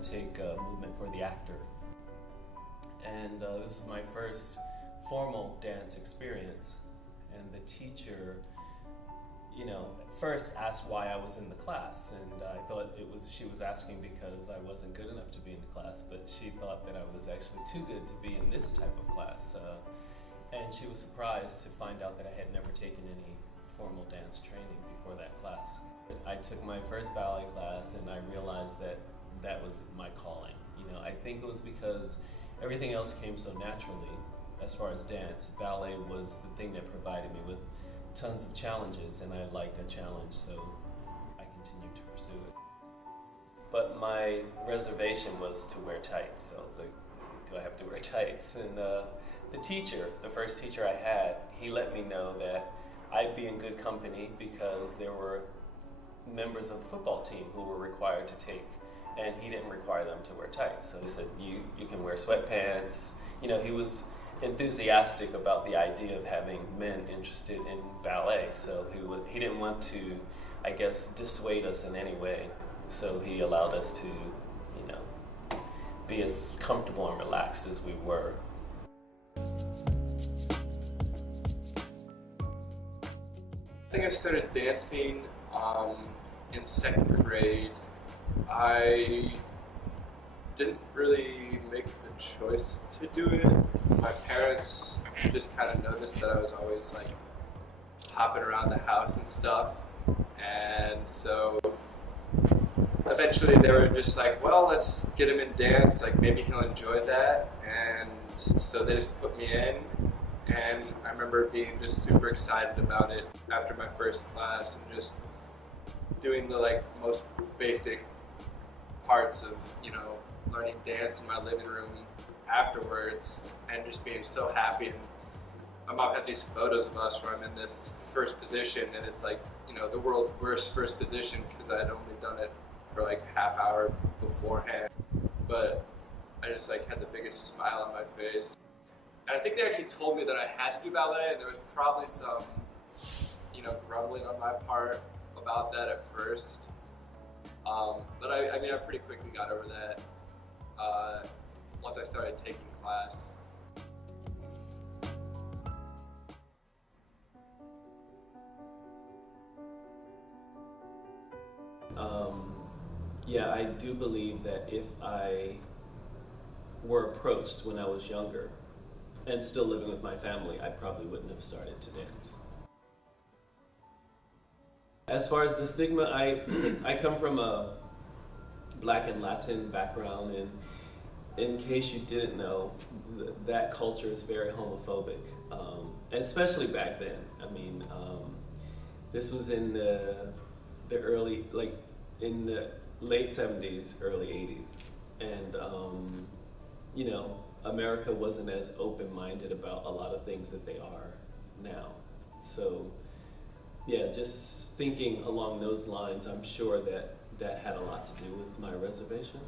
to take movement for the actor. And this is my first formal dance experience. And the teacher, first asked why I was in the class. And I thought she was asking because I wasn't good enough to be in the class, but she thought that I was actually too good to be in this type of class. And she was surprised to find out that I had never taken any formal dance training before that class. I took my first ballet class and I realized that that was my calling. I think it was because everything else came so naturally as far as dance. Ballet was the thing that provided me with tons of challenges, and I liked a challenge, so I continued to pursue it. But my reservation was to wear tights, so I was like, do I have to wear tights? And the first teacher I had, he let me know that I'd be in good company because there were members of the football team who were required to take, and he didn't require them to wear tights. So he said, you can wear sweatpants. He was enthusiastic about the idea of having men interested in ballet, so he didn't want to, I guess, dissuade us in any way. So he allowed us to, be as comfortable and relaxed as we were. I think I started dancing in second grade. I didn't really make the choice to do it. My parents just kind of noticed that I was always like hopping around the house and stuff, and so eventually they were just like, well, let's get him in dance, like maybe he'll enjoy that. And so they just put me in, and I remember being just super excited about it after my first class and just doing the most basic parts of learning dance in my living room afterwards, and just being so happy. And my mom had these photos of us where I'm in this first position, and it's the world's worst first position because I had only done it for half hour beforehand. But I just had the biggest smile on my face. And I think they actually told me that I had to do ballet, and there was probably some grumbling on my part about that at first. But I pretty quickly got over that once I started taking class. Yeah, I do believe that if I were approached when I was younger and still living with my family, I probably wouldn't have started to dance. As far as the stigma, I come from a Black and Latin background, and in case you didn't know, that culture is very homophobic, especially back then. This was in the early, in the late 70s, early 80s, and America wasn't as open-minded about a lot of things that they are now. So yeah, just thinking along those lines, I'm sure that had a lot to do with my reservation.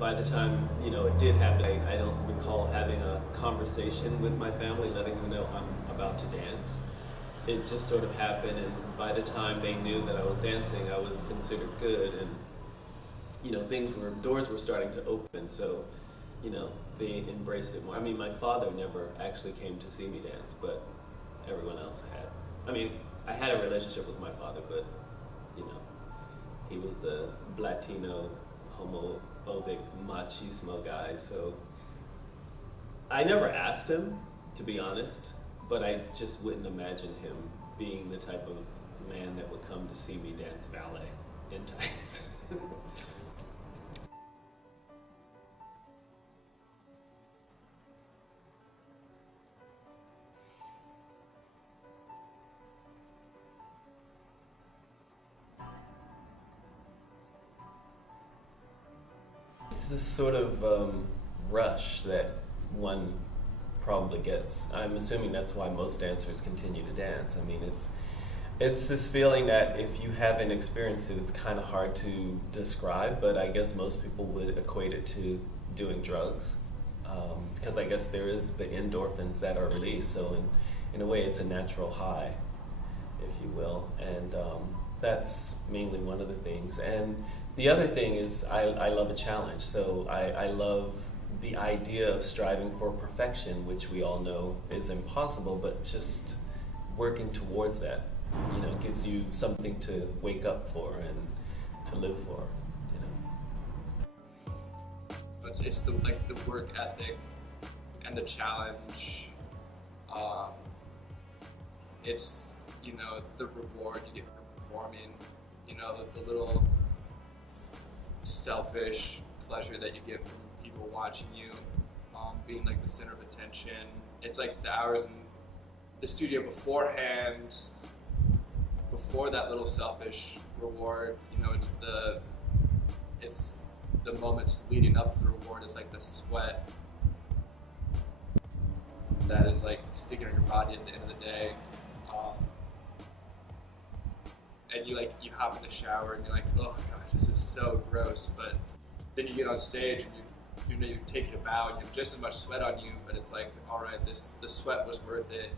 By the time, it did happen, I don't recall having a conversation with my family, letting them know I'm about to dance. It just sort of happened, and by the time they knew that I was dancing, I was considered good, and, doors were starting to open, so, they embraced it more. My father never actually came to see me dance, but everyone else had. I had a relationship with my father, but, he was the Latino, homophobic, machismo guy, so I never asked him, to be honest, but I just wouldn't imagine him being the type of man that would come to see me dance ballet in tights. This sort of rush that one probably gets. I'm assuming that's why most dancers continue to dance. It's this feeling that if you haven't experienced it, it's kind of hard to describe, but I guess most people would equate it to doing drugs, because I guess there is the endorphins that are released, so in a way it's a natural high, if you will, and that's mainly one of the things. And The other thing is I love a challenge. So I love the idea of striving for perfection, which we all know is impossible, but just working towards that, gives you something to wake up for and to live for, It's the work ethic and the challenge. It's the reward you get for performing. The little selfish pleasure that you get from people watching you, being like the center of attention. It's like the hours in the studio beforehand, before that little selfish reward. It's the moments leading up to the reward. Is like the sweat that is like sticking in your body at the end of the day. And you hop in the shower and you're like, oh gosh, this is so gross. But then you get on stage and you're taking a bow and you have just as much sweat on you, but it's like, all right, the sweat was worth it.